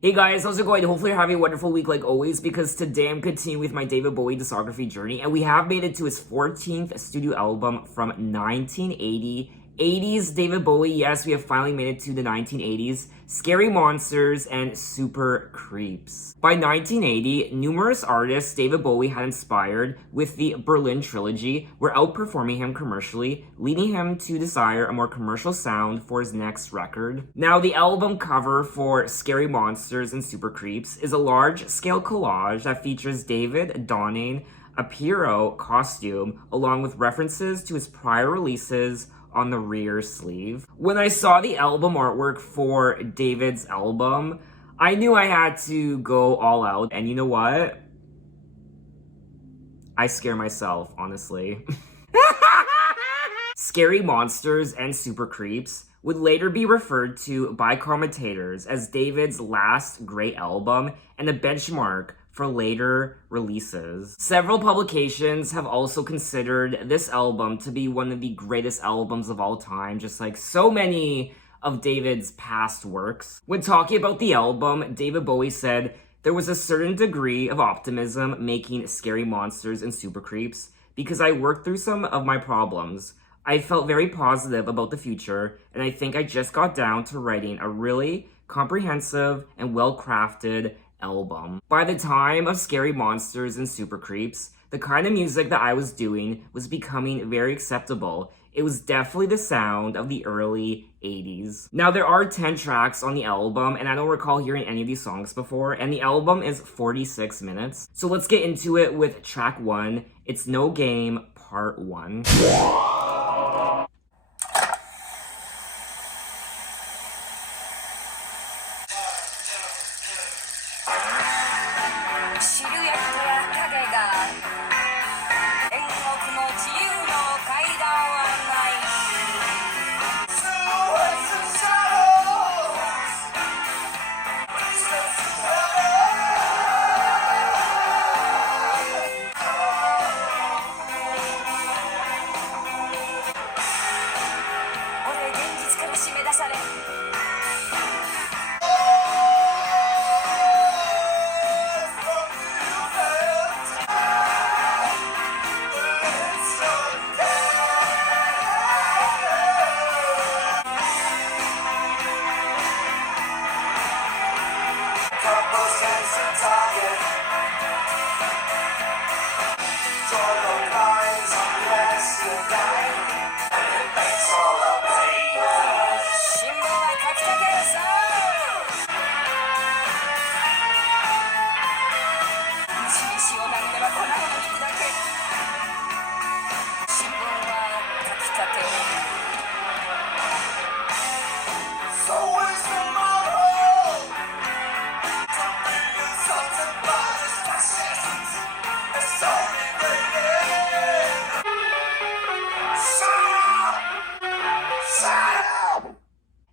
Hey guys, how's it going? Hopefully you're having a wonderful week like always, because today I'm continuing with my David Bowie discography journey, and we have made it to his 14th studio album from 1980. 80s David Bowie, yes, we have finally made it to the 1980s. Scary Monsters and Super Creeps. By 1980, numerous artists David Bowie had inspired with the Berlin Trilogy were outperforming him commercially, leading him to desire a more commercial sound for his next record. Now, the album cover for Scary Monsters and Super Creeps is a large-scale collage that features David donning a Pierrot costume along with references to his prior releases on the rear sleeve. When I saw the album artwork for David's album, I knew I had to go all out, and you know what? I scare myself, honestly. Scary Monsters and Super Creeps would later be referred to by commentators as David's last great album and a benchmark for later releases. Several publications have also considered this album to be one of the greatest albums of all time, just like so many of David's past works. When talking about the album, David Bowie said, "There was a certain degree of optimism making Scary Monsters and Super Creeps because I worked through some of my problems. I felt very positive about the future, and I think I just got down to writing a really comprehensive and well-crafted album." By the time of Scary Monsters and Super Creeps, the kind of music that I was doing was becoming very acceptable. It was definitely the sound of the early 80s. Now, there are 10 tracks on the album, and I don't recall hearing any of these songs before, and the album is 46 minutes. So let's get into it with track 1, It's No Game, Part 1.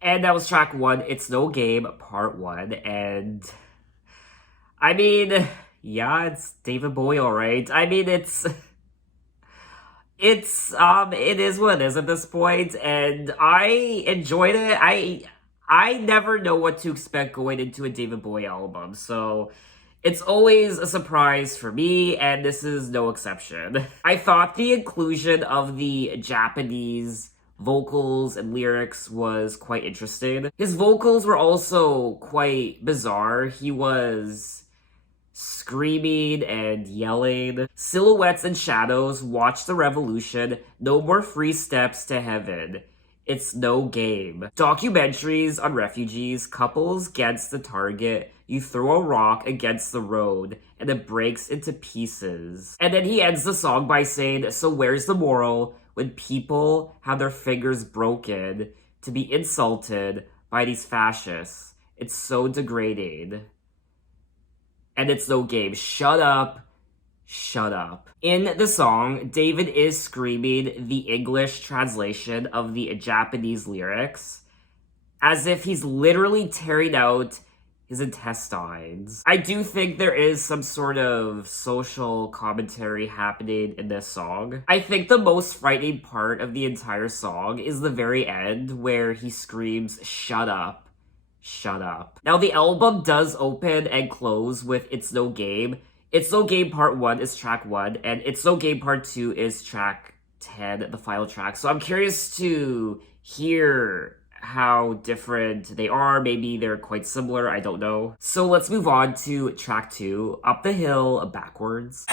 And that was track 1, It's No Game, Part 1. And I mean, yeah, it's David Bowie, alright. I mean, it is what it is at this point, and I enjoyed it. I never know what to expect going into a David Bowie album, so it's always a surprise for me, and this is no exception. I thought the inclusion of the Japanese vocals and lyrics was quite interesting. His vocals were also quite bizarre. He was screaming and yelling. Silhouettes and shadows, watch the revolution. No more free steps to heaven. It's no game. Documentaries on refugees, couples against the target. You throw a rock against the road and it breaks into pieces. And then he ends the song by saying, so where's the moral when people have their fingers broken to be insulted by these fascists? It's so degrading. And it's no game. Shut up. Shut up. In the song, David is screaming the English translation of the Japanese lyrics as if he's literally tearing out his intestines. I do think there is some sort of social commentary happening in this song. I think the most frightening part of the entire song is the very end where he screams, "Shut up. Shut Up. Now, the album does open and close with It's No Game. It's No Game Part 1 is track 1, and It's No Game Part 2 is track 10, the final track. So I'm curious to hear how different they are. Maybe they're quite similar, I don't know. So let's move on to track 2, Up the Hill, Backwards.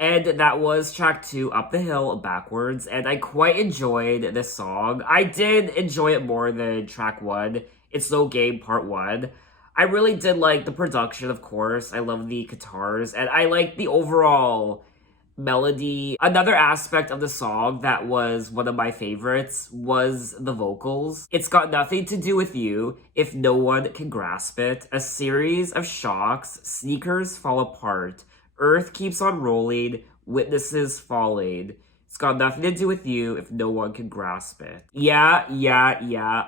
And that was track 2, Up the Hill, Backwards, and I quite enjoyed this song. I did enjoy it more than track 1, It's No Game Part 1. I really did like the production, of course. I love the guitars, and I like the overall melody. Another aspect of the song that was one of my favorites was the vocals. It's got nothing to do with you if no one can grasp it. A series of shocks, sneakers fall apart. Earth keeps on rolling, witnesses falling. It's got nothing to do with you if no one can grasp it. Yeah,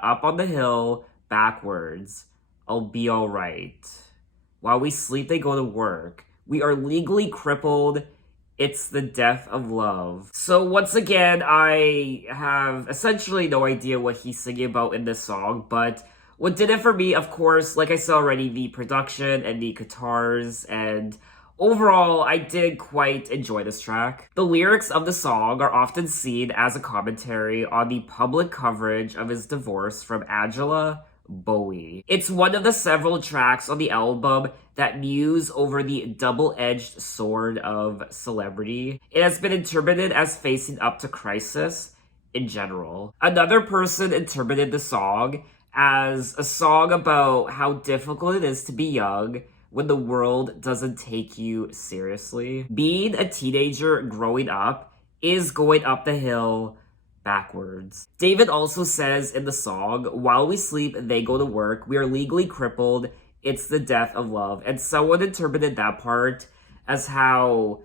up on the hill, backwards. I'll be alright. While we sleep, they go to work. We are legally crippled. It's the death of love. So once again, I have essentially no idea what he's singing about in this song, but what did it for me, of course, like I said already, the production and the guitars, and overall, I did quite enjoy this track. The lyrics of the song are often seen as a commentary on the public coverage of his divorce from Angela Bowie. It's one of the several tracks on the album that muse over the double-edged sword of celebrity. It has been interpreted as facing up to crisis in general. Another person interpreted the song as a song about how difficult it is to be young when the world doesn't take you seriously. Being a teenager growing up is going up the hill backwards. David also says in the song, while we sleep, they go to work. We are legally crippled. It's the death of love. And someone interpreted that part as how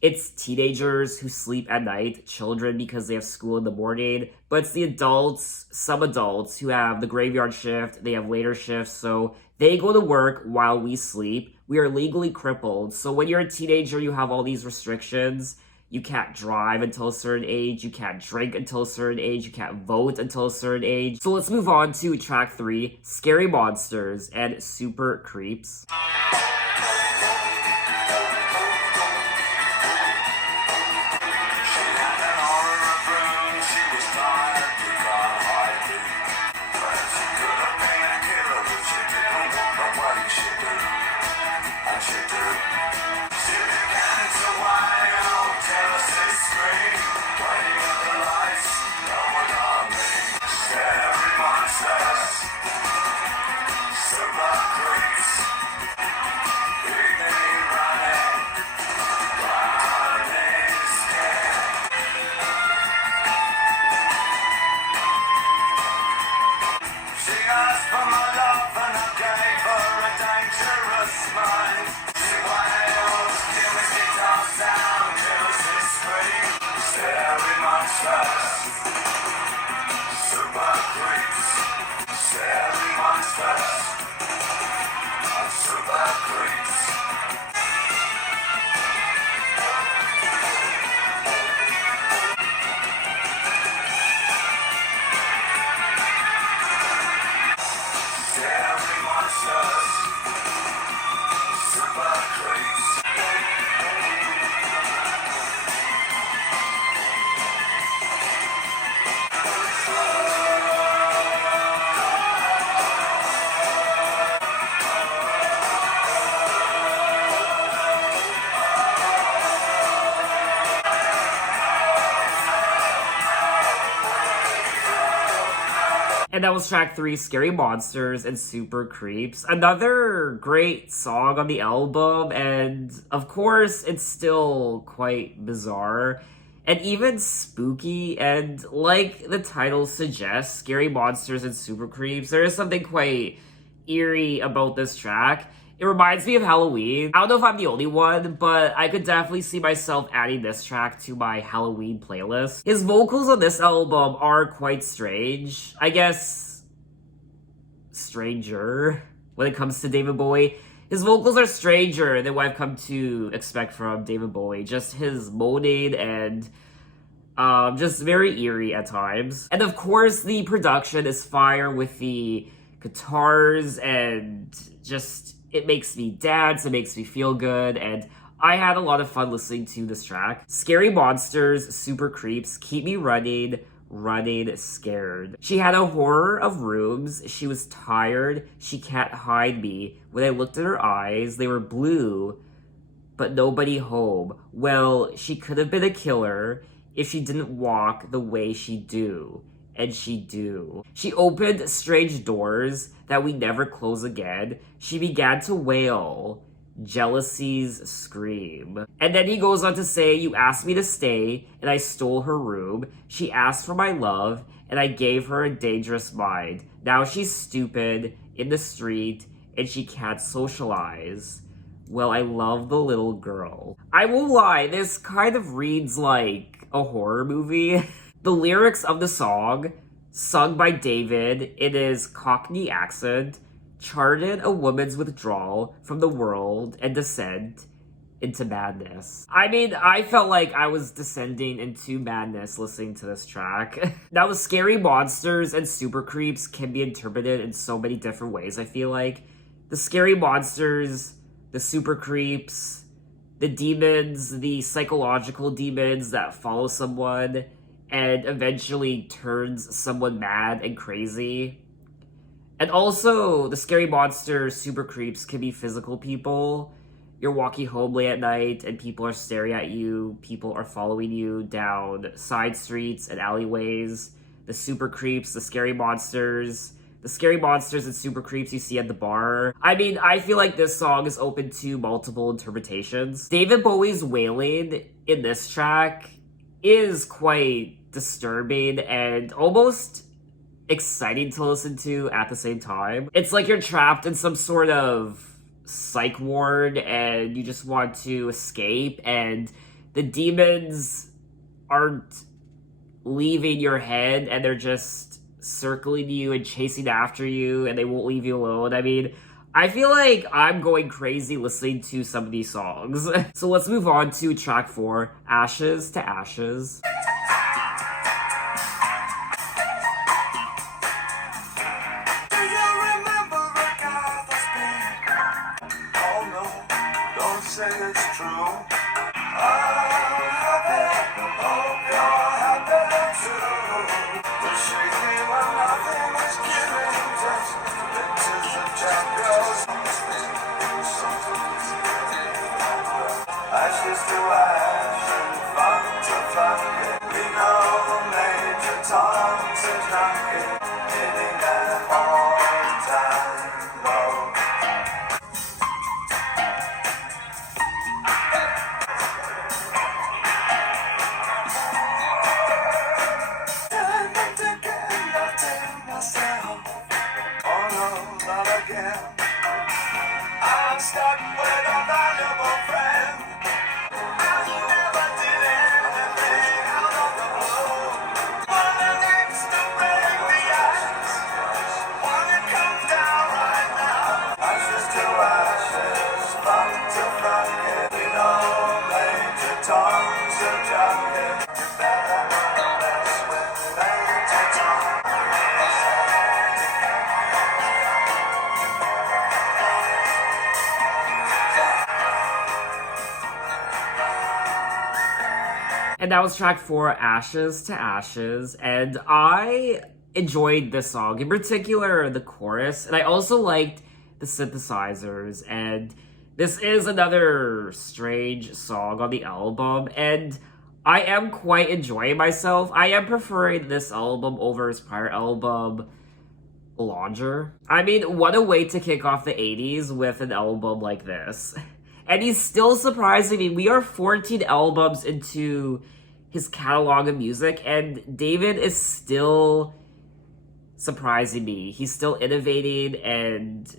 it's teenagers who sleep at night, children because they have school in the morning, but it's the adults, some adults who have the graveyard shift, they have later shifts, so they go to work while we sleep. We are legally crippled. So when you're a teenager, you have all these restrictions. You can't drive until a certain age. You can't drink until a certain age. You can't vote until a certain age. So let's move on to track 3, Scary Monsters and Super Creeps. And that was track 3, Scary Monsters and Super Creeps. Another great song on the album, and of course, it's still quite bizarre and even spooky. And like the title suggests, Scary Monsters and Super Creeps, there is something quite eerie about this track. It reminds me of Halloween. I don't know if I'm the only one, but I could definitely see myself adding this track to my Halloween playlist. His vocals on this album are quite strange. I guess stranger when it comes to David Bowie. His vocals are stranger than what I've come to expect from David Bowie. Just his moaning and just very eerie at times. And of course, the production is fire with the guitars and just it makes me dance, it makes me feel good, and I had a lot of fun listening to this track. Scary Monsters, Super Creeps, keep me running, scared. She had a horror of rooms, she was tired, she can't hide me. When I looked at her eyes, they were blue, but nobody home. Well, she could have been a killer if she didn't walk the way she do. And she do. She opened strange doors that we never close again. She began to wail, jealousy's scream. And then he goes on to say, you asked me to stay, and I stole her room. She asked for my love, and I gave her a dangerous mind. Now she's stupid, in the street, and she can't socialize. Well, I love the little girl. I won't lie, this kind of reads like a horror movie. The lyrics of the song, sung by David in his Cockney accent, charted a woman's withdrawal from the world and descent into madness. I mean, I felt like I was descending into madness listening to this track. Now, the Scary Monsters and Super Creeps can be interpreted in so many different ways, I feel like. The Scary Monsters, the Super Creeps, the demons, the psychological demons that follow someone and eventually turns someone mad and crazy. And also, the Scary Monsters, Super Creeps can be physical people. You're walking home late at night and people are staring at you. People are following you down side streets and alleyways. The Super Creeps, the Scary Monsters and Super Creeps you see at the bar. I mean, I feel like this song is open to multiple interpretations. David Bowie's wailing in this track is quite disturbing and almost exciting to listen to at the same time. It's like you're trapped in some sort of psych ward and you just want to escape, and the demons aren't leaving your head and they're just circling you and chasing after you and they won't leave you alone. I mean, I feel like I'm going crazy listening to some of these songs. So let's move on to track 4, Ashes to Ashes. Say it's true. I'm happy. Hope you're happy too. The shaking when nothing is giving touch. Into the champions. Ashes to ash and fun to fun. We know Major Tom's a junkie. Hitting that all-time low. I'm stuck with a valuable friend. I never did anything out of the blue. One that needs to break the ice. One that comes down right now. Ashes to ashes, fun to fun. We know Major Tom's a junkie. You better not mess with Major Tom. And that was track 4, Ashes to Ashes, and I enjoyed this song, in particular the chorus, and I also liked the synthesizers, and this is another strange song on the album, and I am quite enjoying myself. I am preferring this album over his prior album, Longer. I mean, what a way to kick off the 80s with an album like this. And he's still surprising me. We are 14 albums into his catalog of music, and David is still surprising me. He's still innovating, and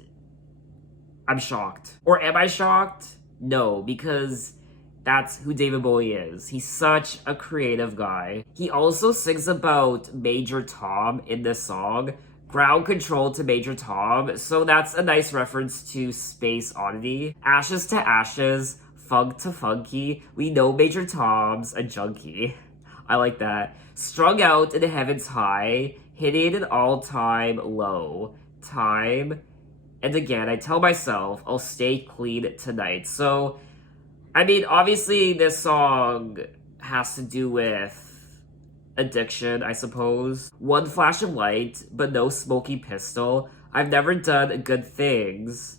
I'm shocked. Or am I shocked? No, because that's who David Bowie is. He's such a creative guy. He also sings about Major Tom in this song, ground control to Major Tom, so that's a nice reference to Space Oddity. Ashes to ashes, funk to funky, we know Major Tom's a junkie. I like that. Strung out in the heavens high, hitting an all-time low. Time and again, I tell myself I'll stay clean tonight. So, I mean, obviously, this song has to do with addiction, I suppose. One flash of light, but no smoky pistol. I've never done good things.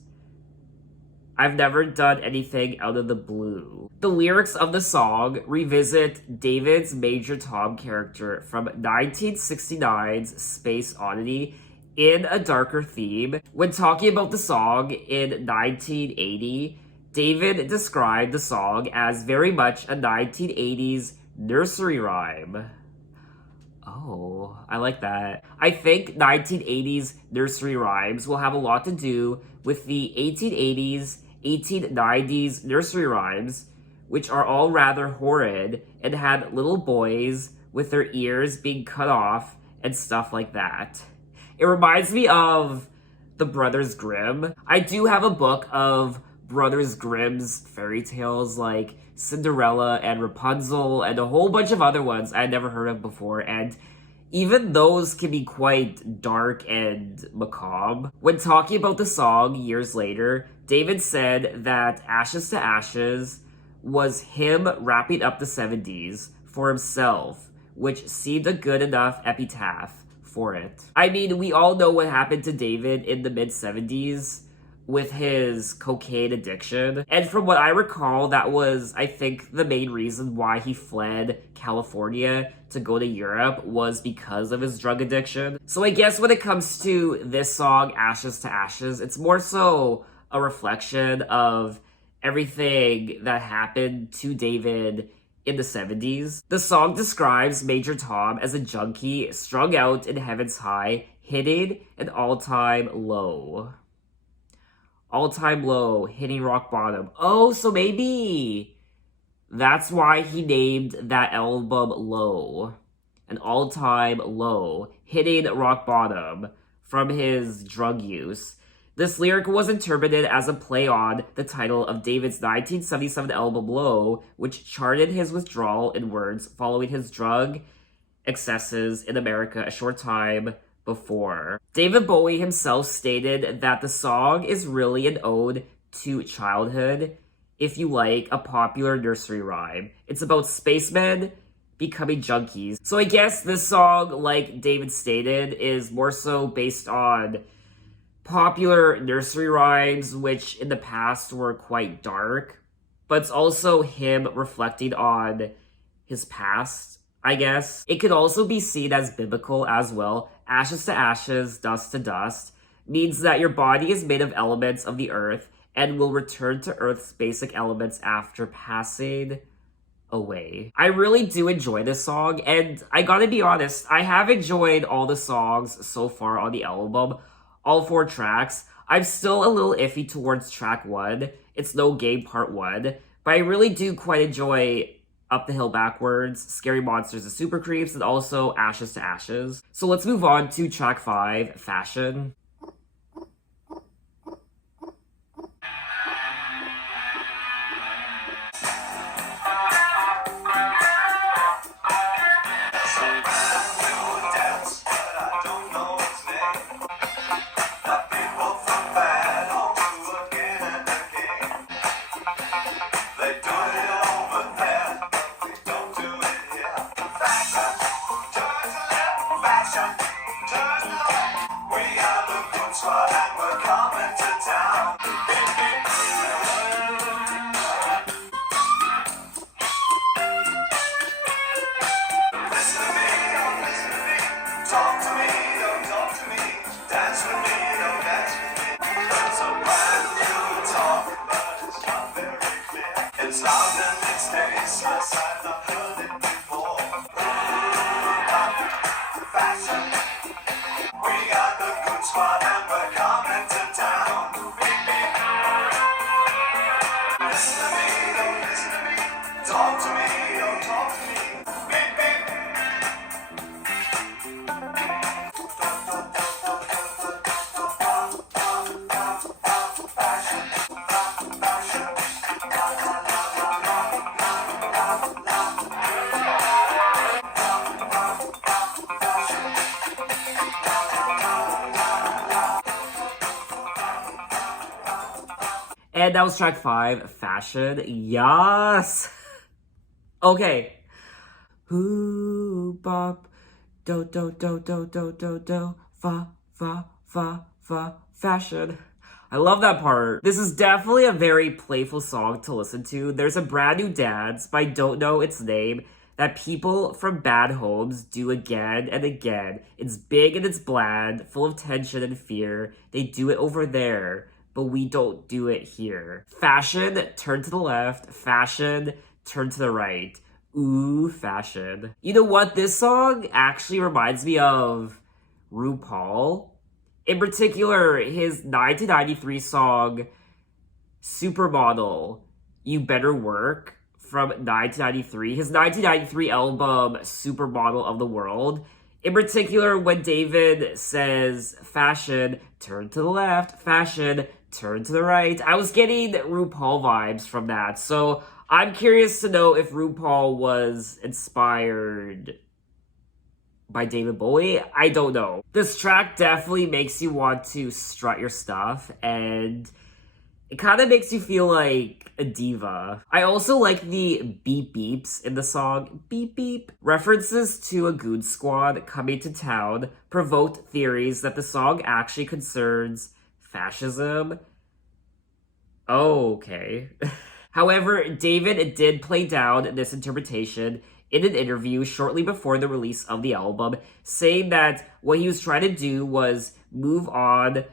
I've never done anything out of the blue. The lyrics of the song revisit David's Major Tom character from 1969's Space Oddity in a darker theme. When talking about the song in 1980, David described the song as very much a 1980s nursery rhyme. Oh, I like that. I think 1980s nursery rhymes will have a lot to do with the 1880s, 1890s nursery rhymes, which are all rather horrid and had little boys with their ears being cut off and stuff like that. It reminds me of the Brothers Grimm. I do have a book of Brothers Grimm's fairy tales like Cinderella and Rapunzel and a whole bunch of other ones I'd never heard of before, and even those can be quite dark and macabre. When talking about the song years later, David said that Ashes to Ashes was him wrapping up the 70s for himself, which seemed a good enough epitaph for it. I mean, we all know what happened to David in the mid-70s with his cocaine addiction. And from what I recall, that was, I think, the main reason why he fled California to go to Europe was because of his drug addiction. So I guess when it comes to this song, Ashes to Ashes, it's more so a reflection of everything that happened to David in the 70s. The song describes Major Tom as a junkie strung out in heaven's high, hitting an all-time low. All-time low, hitting rock bottom. Oh, so maybe that's why he named that album Low. An all-time low, hitting rock bottom from his drug use. This lyric was interpreted as a play on the title of David's 1977 album Low, which charted his withdrawal inwards following his drug excesses in America a short time before. David Bowie himself stated that the song is really an ode to childhood, if you like, a popular nursery rhyme. It's about spacemen becoming junkies. So I guess this song, like David stated, is more so based on popular nursery rhymes, which in the past were quite dark, but it's also him reflecting on his past, I guess. It could also be seen as biblical as well. Ashes to ashes, dust to dust means that your body is made of elements of the earth and will return to Earth's basic elements after passing away. I really do enjoy this song, and I gotta be honest, I have enjoyed all the songs so far on the album. All 4 tracks. I'm still a little iffy towards track 1. It's No Game Part 1. But I really do quite enjoy Up the Hill Backwards, Scary Monsters and Super Creeps, and also Ashes to Ashes. So let's move on to track 5, Fashion. It's loud and it's tasteless, I've not heard it before. Fashion, we got the good squad and we're coming to town. Beep, beep. Listen to me, don't listen to me. Talk to me, don't talk to me. Beep, beep. And that was track 5, Fashion. Yes! Okay. Who bop, do, do, do, do, do, do, do, fa, fa, fa, fa, fashion. I love that part. This is definitely a very playful song to listen to. There's a brand new dance, but I don't know its name, that people from bad homes do again and again. It's big and it's bland, full of tension and fear. They do it over there, but we don't do it here. Fashion, turn to the left. Fashion, turn to the right. Ooh, fashion. You know what? This song actually reminds me of RuPaul. In particular, his 1993 song, Supermodel, You Better Work, from 1993. His 1993 album, Supermodel of the World. In particular, when David says, fashion, turn to the left, fashion, turn to the right. I was getting RuPaul vibes from that. So I'm curious to know if RuPaul was inspired by David Bowie. I don't know. This track definitely makes you want to strut your stuff, and it kind of makes you feel like a diva. I also like the beep beeps in the song. Beep beep. References to a goon squad coming to town provoked theories that the song actually concerns fascism. Oh, okay. However, David did play down this interpretation in an interview shortly before the release of the album, saying that what he was trying to do was move on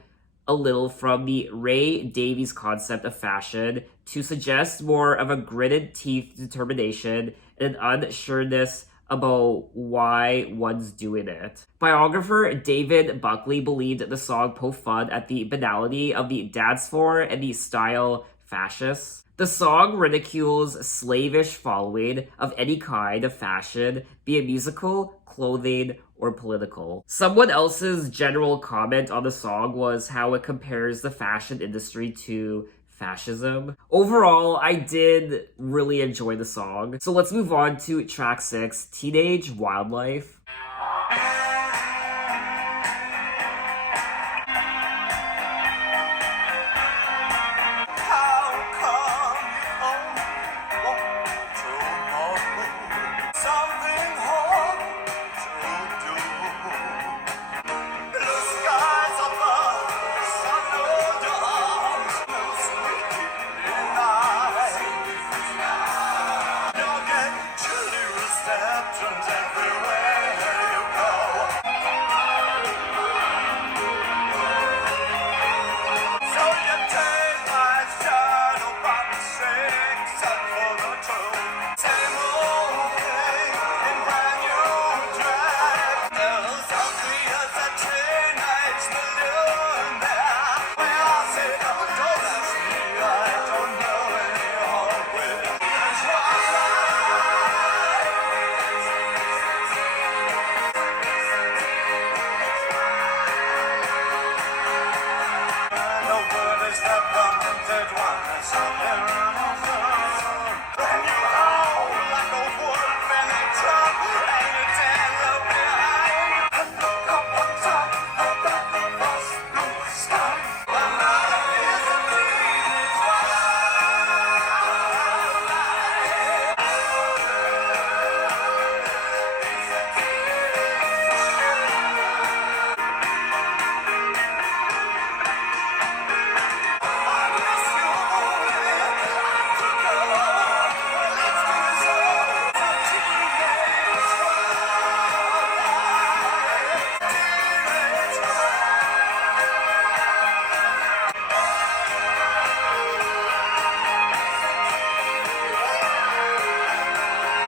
a little from the Ray Davies concept of fashion to suggest more of a gritted teeth determination and an unsureness about why one's doing it. Biographer David Buckley believed the song poked fun at the banality of the dance floor and the style fascists. The song ridicules slavish following of any kind of fashion, be it musical, clothing, or political. Someone else's general comment on the song was how it compares the fashion industry to fascism. Overall, I did really enjoy the song. So let's move on to track 6, Teenage Wildlife. How come you only want tomorrow? Something hard to do. Blue skies above, the sun over your arms, no sleeping night. You're getting chilly receptions everywhere.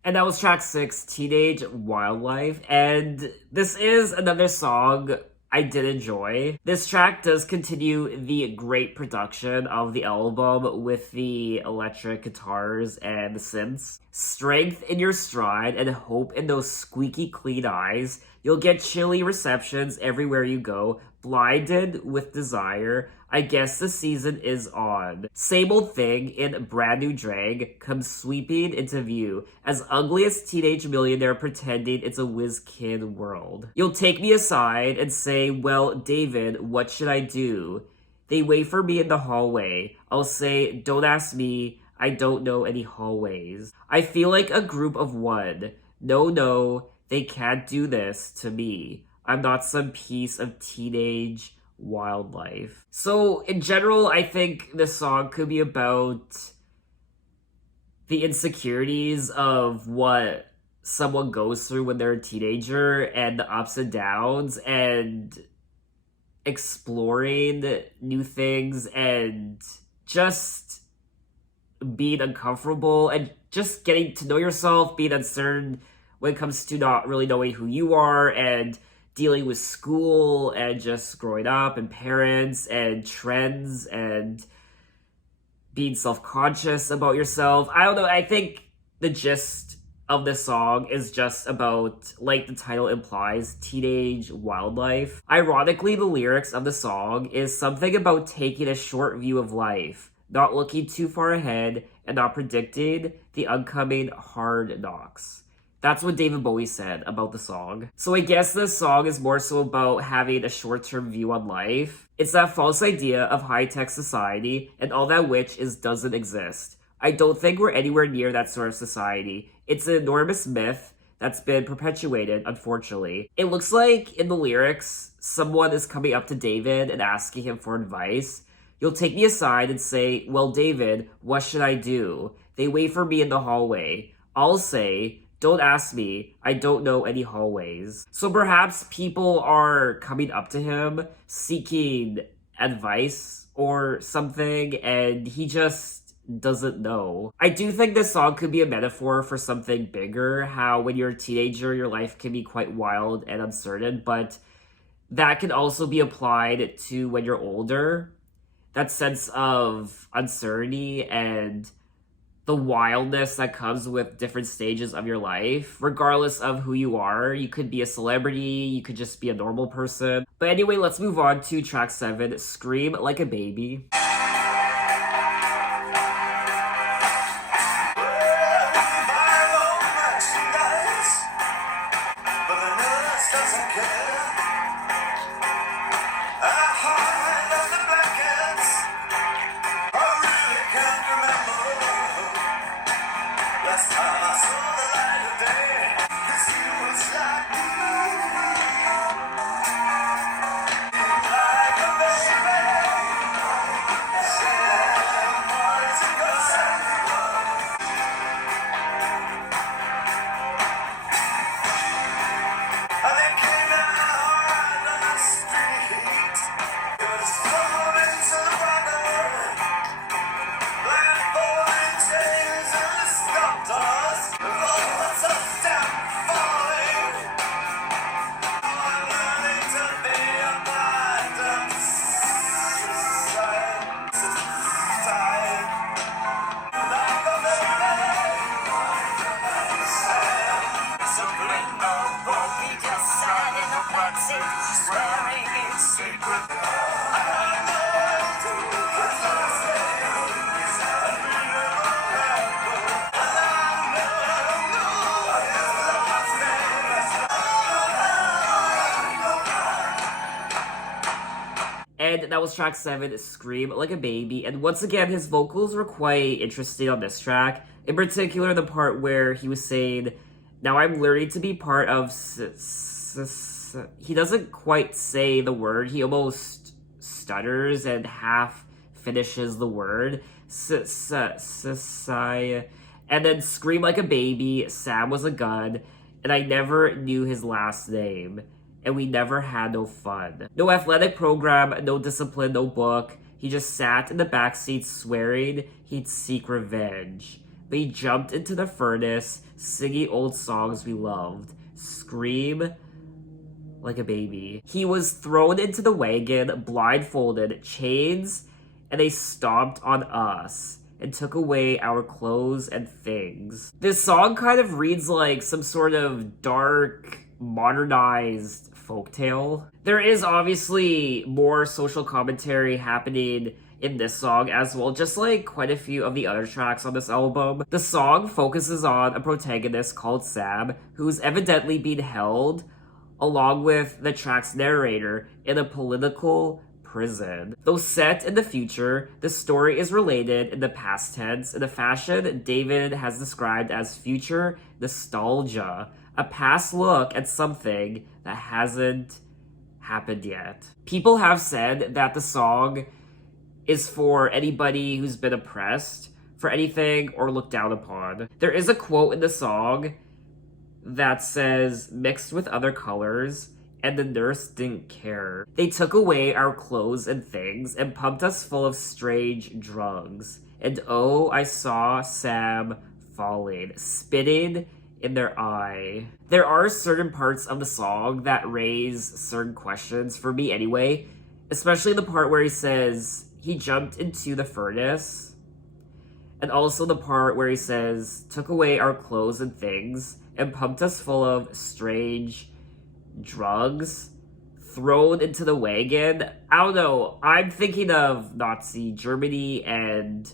And that was track 6, Teenage Wildlife. And this is another song I did enjoy. This track does continue the great production of the album with the electric guitars and the synths. Strength in your stride and hope in those squeaky clean eyes. You'll get chilly receptions everywhere you go. Blinded with desire. I guess the season is on. Same old thing in brand new drag comes sweeping into view as ugliest teenage millionaire pretending it's a whiz kid world. You'll take me aside and say, well, David, what should I do? They wait for me in the hallway. I'll say, don't ask me. I don't know any hallways. I feel like a group of one. No, they can't do this to me. I'm not some piece of teenage wildlife. So, in general, I think this song could be about the insecurities of what someone goes through when they're a teenager and the ups and downs and exploring new things and just being uncomfortable and just getting to know yourself, being uncertain when it comes to not really knowing who you are and dealing with school and just growing up and parents and trends and being self-conscious about yourself. I don't know, I think the gist of this song is just about, like the title implies, teenage wildlife. Ironically, the lyrics of the song is something about taking a short view of life, not looking too far ahead, and not predicting the oncoming hard knocks. That's what David Bowie said about the song. So I guess this song is more so about having a short-term view on life. It's that false idea of high-tech society and all that which doesn't exist. I don't think we're anywhere near that sort of society. It's an enormous myth that's been perpetuated, unfortunately. It looks like in the lyrics, someone is coming up to David and asking him for advice. You'll take me aside and say, well, David, what should I do? They wait for me in the hallway. I'll say, don't ask me. I don't know any hallways. So perhaps people are coming up to him seeking advice or something, and he just doesn't know. I do think this song could be a metaphor for something bigger, how when you're a teenager, your life can be quite wild and uncertain, but that can also be applied to when you're older. That sense of uncertainty and the wildness that comes with different stages of your life, regardless of who you are. You could be a celebrity, you could just be a normal person. But anyway, let's move on to track 7, Scream Like a Baby. And that was track 7, Scream Like a Baby. And once again, his vocals were quite interesting on this track. In particular, the part where he was saying, now I'm learning to be part of... He doesn't quite say the word. He almost stutters and half finishes the word. And then Scream Like a Baby, Sam was a gun, and I never knew his last name. And we never had no fun. No athletic program, no discipline, no book. He just sat in the backseat swearing he'd seek revenge. but he jumped into the furnace, singing old songs we loved. Scream like a baby. He was thrown into the wagon, blindfolded, chains, and they stomped on us and took away our clothes and things. This song kind of reads like some sort of dark, modernized folktale. There is obviously more social commentary happening in this song as well, just like quite a few of the other tracks on this album. The song focuses on a protagonist called Sam, who's evidently being held, along with the track's narrator, in a political prison. Though set in the future, the story is related in the past tense in a fashion David has described as future nostalgia, a past look at something that hasn't happened yet. People have said that the song is for anybody who's been oppressed for anything or looked down upon. There is a quote in the song that says, "Mixed with other colors, and the nurse didn't care. They took away our clothes and things and pumped us full of strange drugs. And oh, I saw Sam falling, spitting in their eye." There are certain parts of the song that raise certain questions, for me anyway, especially the part where he says he jumped into the furnace, and also the part where he says, "Took away our clothes and things and pumped us full of strange drugs, thrown into the wagon." I don't know. I'm thinking of Nazi Germany and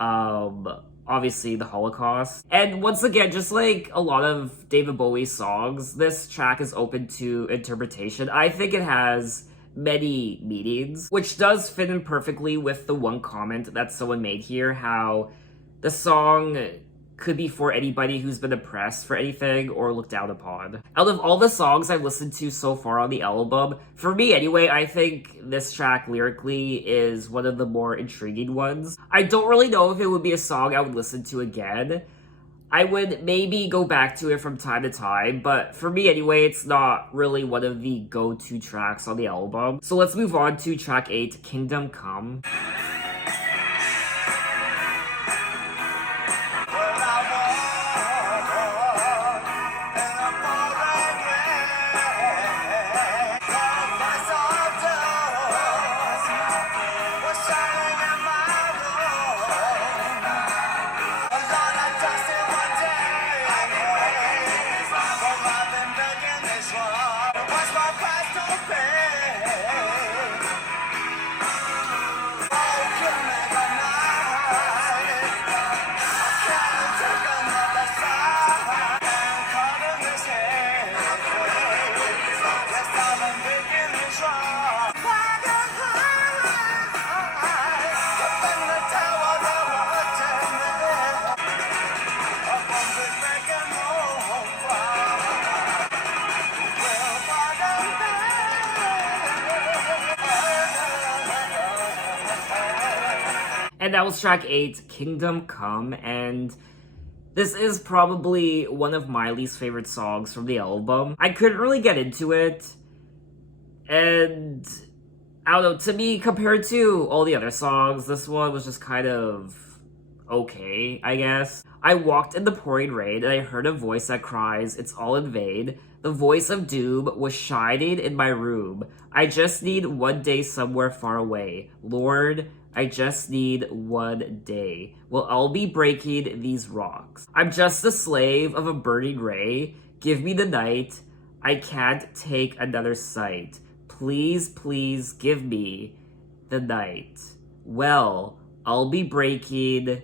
obviously the Holocaust. And once again, just like a lot of David Bowie songs, this track is open to interpretation. I think it has many meanings, which does fit in perfectly with the one comment that someone made here, how the song could be for anybody who's been oppressed for anything or looked down upon. Out of all the songs I've listened to so far on the album, for me anyway, I think this track lyrically is one of the more intriguing ones. I don't really know if it would be a song I would listen to again. I would maybe go back to it from time to time, but for me anyway, it's not really one of the go-to tracks on the album. So let's move on to track 8, Kingdom Come. And that was track 8, Kingdom Come, and this is probably one of my least favorite songs from the album. I couldn't really get into it, and I don't know, to me, compared to all the other songs, this one was just kind of okay, I guess. I walked in the pouring rain, and I heard a voice that cries, "It's all in vain." The voice of doom was shining in my room. I just need one day somewhere far away. Lord, I just need one day. Well, I'll be breaking these rocks. I'm just a slave of a burning ray. Give me the night. I can't take another sight. Please, please give me the night. Well, I'll be breaking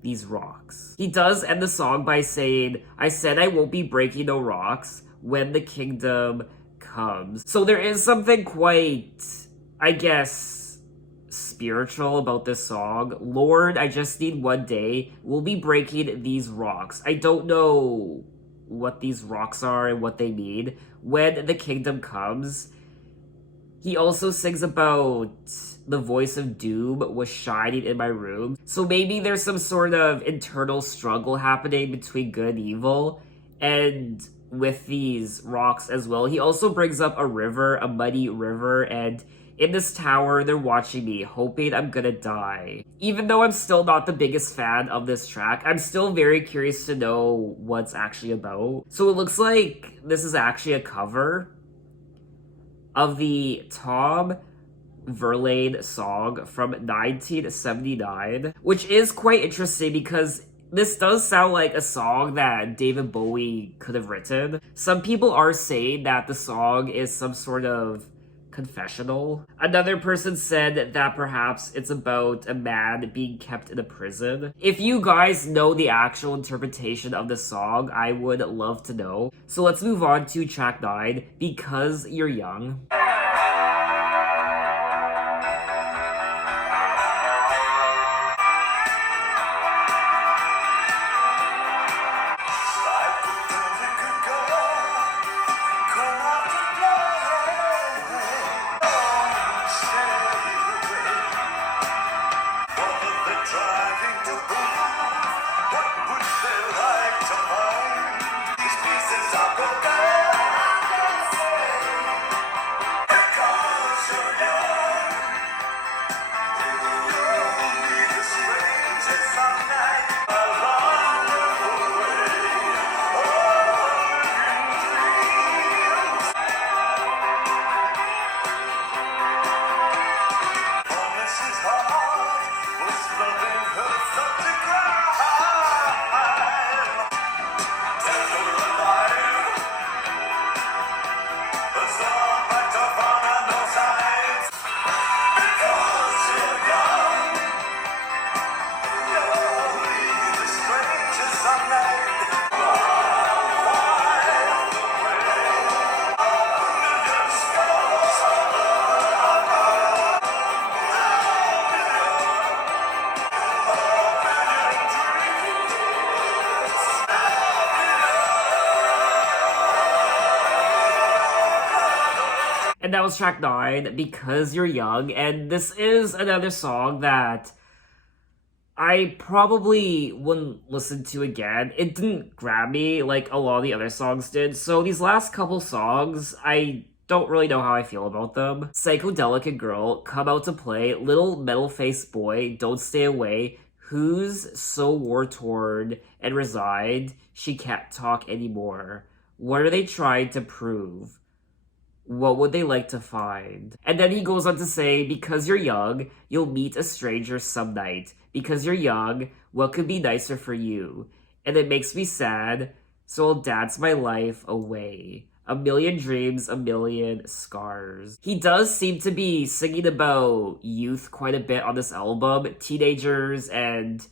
these rocks. He does end the song by saying, "I said I won't be breaking no rocks when the kingdom comes." So there is something quite, I guess, spiritual about this song. Lord, I just need one day. We'll be breaking these rocks. I don't know what these rocks are and what they mean. When the kingdom comes, he also sings about the voice of doom was shining in my room. So maybe there's some sort of internal struggle happening between good and evil, and with these rocks as well. He also brings up a river, a muddy river, and In this tower, they're watching me, hoping I'm gonna die. Even though I'm still not the biggest fan of this track, I'm still very curious to know what's actually about. So it looks like this is actually a cover of the Tom Verlaine song from 1979, which is quite interesting because this does sound like a song that David Bowie could have written. Some people are saying that the song is some sort of confessional. Another person said that perhaps it's about a man being kept in a prison. If you guys know the actual interpretation of the song, I would love to know. So let's move on to track 9, Because You're Young. And that was track 9, Because You're Young. And this is another song that I probably wouldn't listen to again. It didn't grab me like a lot of the other songs did. So these last couple songs, I don't really know how I feel about them. Psychodelicate Girl, Come Out to Play, Little Metal Faced Boy, Don't Stay Away, Who's So War-Torn and Resigned, She Can't Talk Anymore. What are they trying to prove? What would they like to find? And then he goes on to say, because you're young, you'll meet a stranger some night. Because you're young, what could be nicer for you? And it makes me sad, so I'll dance my life away. A million dreams, a million scars. He does seem to be singing about youth quite a bit on this album, teenagers, and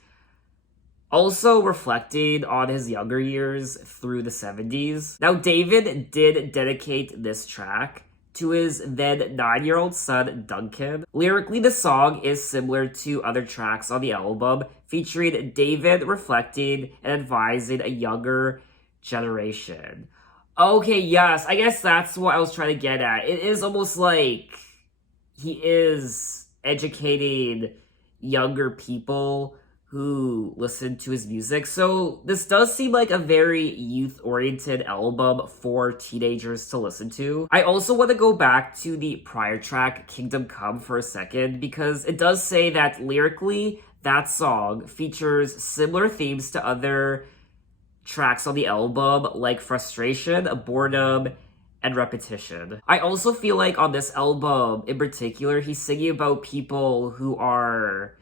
also reflecting on his younger years through the 70s. Now, David did dedicate this track to his then 9-year-old son, Duncan. Lyrically, the song is similar to other tracks on the album, featuring David reflecting and advising a younger generation. Okay, yes, I guess that's what I was trying to get at. It is almost like he is educating younger people who listen to his music. So this does seem like a very youth-oriented album for teenagers to listen to. I also want to go back to the prior track, Kingdom Come, for a second, because it does say that lyrically, that song features similar themes to other tracks on the album, like frustration, boredom, and repetition. I also feel like on this album in particular, he's singing about people who are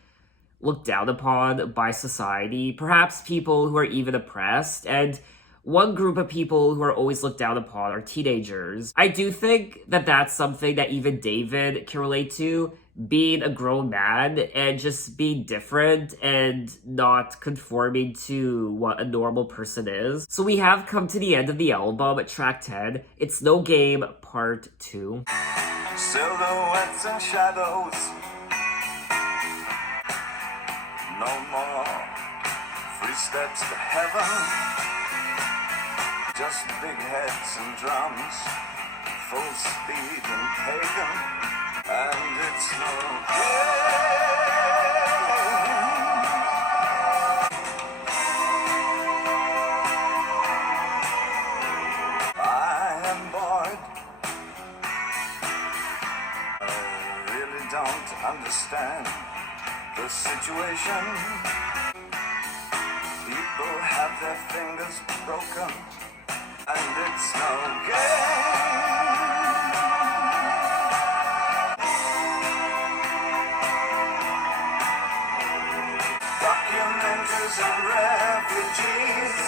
looked down upon by society, perhaps people who are even oppressed, and one group of people who are always looked down upon are teenagers. I do think that that's something that even David can relate to, being a grown man and just being different and not conforming to what a normal person is. So we have come to the end of the album, track 10, It's No Game, part 2. Silhouettes and shadows. No more free steps to heaven. Just big heads and drums, full speed and pagan, and it's no game. I am bored. the situation. People have their fingers broken, and it's no game. Documenters and refugees,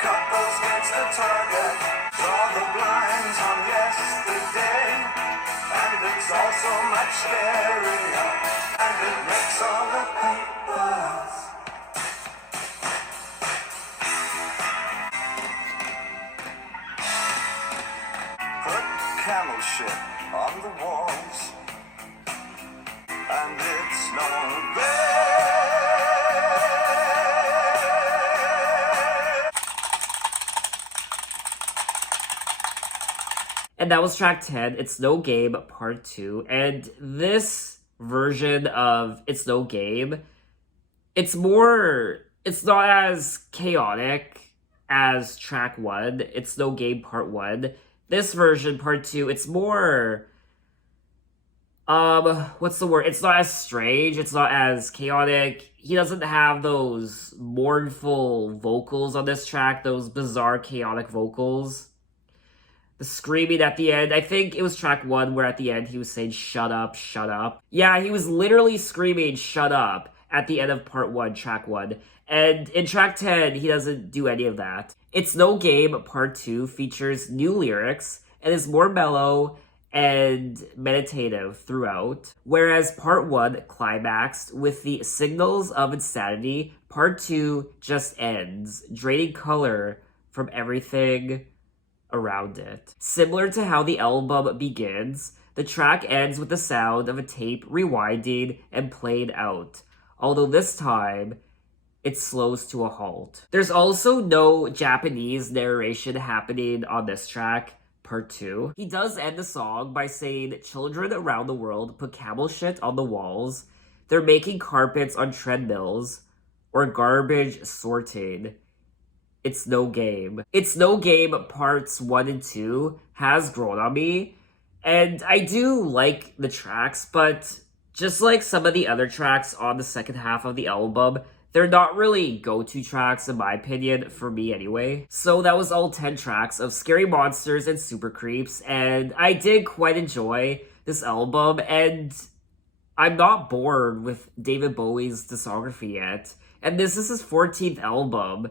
couples against the target, draw the blinds on yesterday. And it's all so much scarier, and it makes all the papers. Put camel shit on the walls, and it's no good. And that was track 10, It's No Game, part 2. And this version of It's No Game, it's not as chaotic as track 1, It's No Game, part 1. This version, part 2, it's more, what's the word? It's not as strange, it's not as chaotic. He doesn't have those mournful vocals on this track, those bizarre, chaotic vocals. The screaming at the end. I think it was track 1 where at the end he was saying, shut up, shut up. Yeah, he was literally screaming, shut up, at the end of part 1, track 1. And in track 10, he doesn't do any of that. It's No Game, part 2 features new lyrics and is more mellow and meditative throughout. Whereas part 1 climaxed with the signals of insanity, part 2 just ends, draining color from everything around it. Similar to how the album begins, the track ends with the sound of a tape rewinding and played out, although this time, it slows to a halt. There's also no Japanese narration happening on this track, part 2. He does end the song by saying, children around the world put camel shit on the walls, they're making carpets on treadmills, or garbage sorting. It's No Game. It's No Game parts 1 and 2 has grown on me, and I do like the tracks, but just like some of the other tracks on the second half of the album, they're not really go-to tracks in my opinion, for me anyway. So that was all 10 tracks of Scary Monsters and Super Creeps, and I did quite enjoy this album, and I'm not bored with David Bowie's discography yet, and this is his 14th album.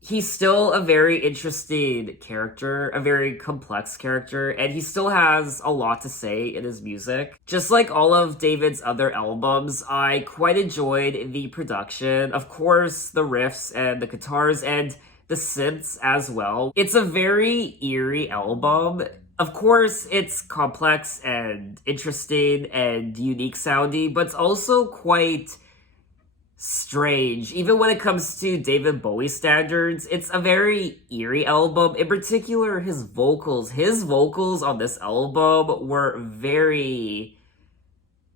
He's still a very interesting character, a very complex character, and he still has a lot to say in his music. Just like all of David's other albums, I quite enjoyed the production, of course, the riffs and the guitars and the synths as well. It's a very eerie album. Of course, it's complex and interesting and unique sounding, but it's also quite strange. Even when it comes to David Bowie standards, it's a very eerie album. In particular, his vocals. His vocals on this album were very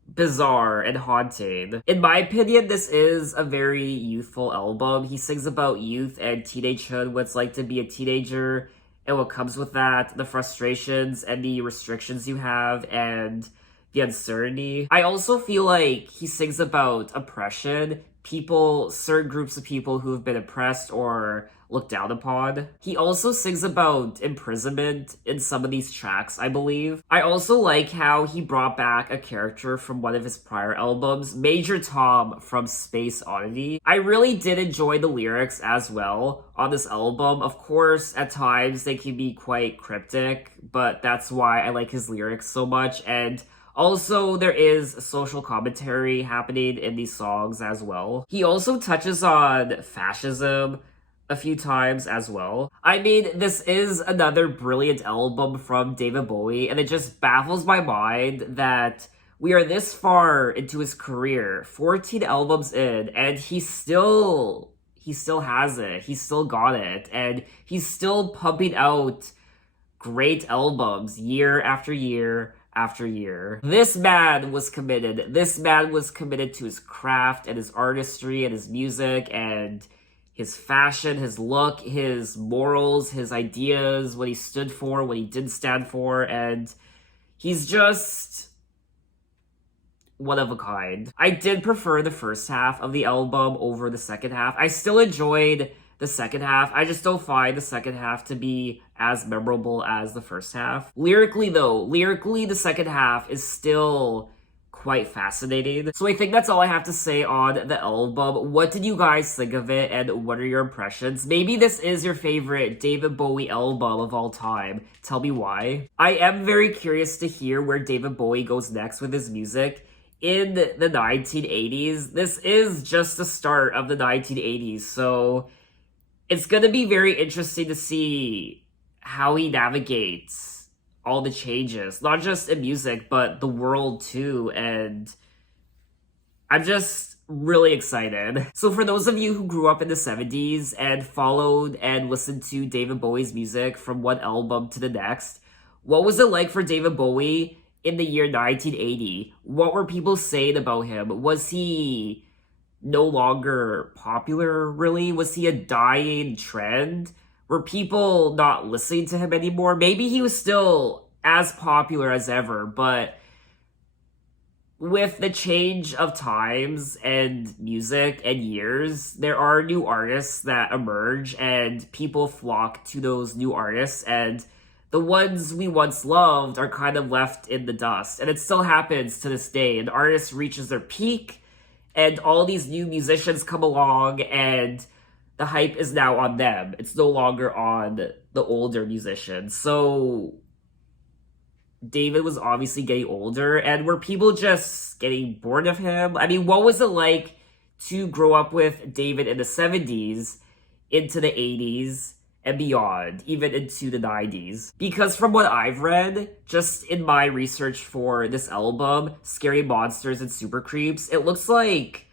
bizarre and haunting. In my opinion, this is a very youthful album. He sings about youth and teenagehood, what it's like to be a teenager, and what comes with that, the frustrations and the restrictions you have, and the uncertainty. I also feel like he sings about oppression, certain groups of people who have been oppressed or looked down upon. He also sings about imprisonment in some of these tracks, I believe. I also like how he brought back a character from one of his prior albums, Major Tom from Space Oddity. I really did enjoy the lyrics as well on this album. Of course, at times they can be quite cryptic, but that's why I like his lyrics so much, and also, there is social commentary happening in these songs as well. He also touches on fascism a few times as well. I mean, this is another brilliant album from David Bowie, and it just baffles my mind that we are this far into his career, 14 albums in, and he still has it. He's still got it, and he's still pumping out great albums year after year after year. This man was committed. This man was committed to his craft and his artistry and his music and his fashion, his look, his morals, his ideas, what he stood for, what he didn't stand for, and he's just one of a kind. I did prefer the first half of the album over the second half. I still enjoyed the second half. I just don't find the second half to be as memorable as the first half. Lyrically, though, the second half is still quite fascinating. So I think that's all I have to say on the album. What did you guys think of it, and what are your impressions? Maybe this is your favorite David Bowie album of all time. Tell me why. I am very curious to hear where David Bowie goes next with his music in the 1980s. This is just the start of the 1980s, so it's gonna be very interesting to see how he navigates all the changes, not just in music, but the world too, and I'm just really excited. So for those of you who grew up in the 70s and followed and listened to David Bowie's music from one album to the next, what was it like for David Bowie in the year 1980? What were people saying about him? Was he no longer popular, really? Was he a dying trend? Were people not listening to him anymore? Maybe he was still as popular as ever, but with the change of times and music and years, there are new artists that emerge and people flock to those new artists, and the ones we once loved are kind of left in the dust. And it still happens to this day. An artist reaches their peak and all these new musicians come along and the hype is now on them. It's no longer on the older musicians. So David was obviously getting older, and were people just getting bored of him? I mean, what was it like to grow up with David in the 70s, into the 80s, and beyond, even into the 90s? Because from what I've read, just in my research for this album, Scary Monsters and Super Creeps, it looks like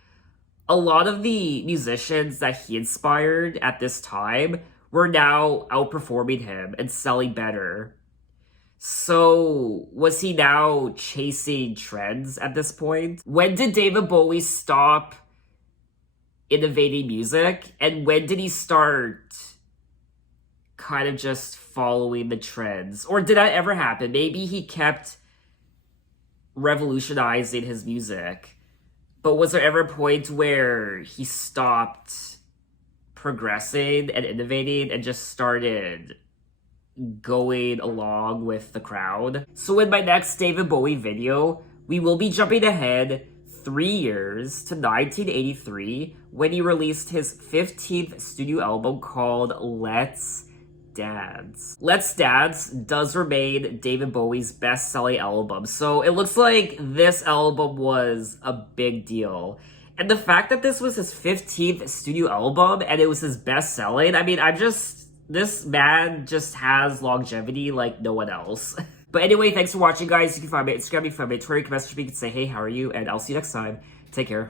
a lot of the musicians that he inspired at this time were now outperforming him and selling better. So, was he now chasing trends at this point? When did David Bowie stop innovating music? And when did he start kind of just following the trends? Or did that ever happen? Maybe he kept revolutionizing his music. But was there ever a point where he stopped progressing and innovating and just started going along with the crowd? So in my next David Bowie video, we will be jumping ahead 3 years to 1983 when he released his 15th studio album called Let's Dance. Let's Dance does remain David Bowie's best-selling album, so it looks like this album was a big deal. And the fact that this was his 15th studio album and it was his best-selling, I mean, this man just has longevity like no one else. But anyway, thanks for watching, guys. You can find me on Instagram, you can find me on Twitter, you can message me, you can say, hey, how are you? And I'll see you next time. Take care.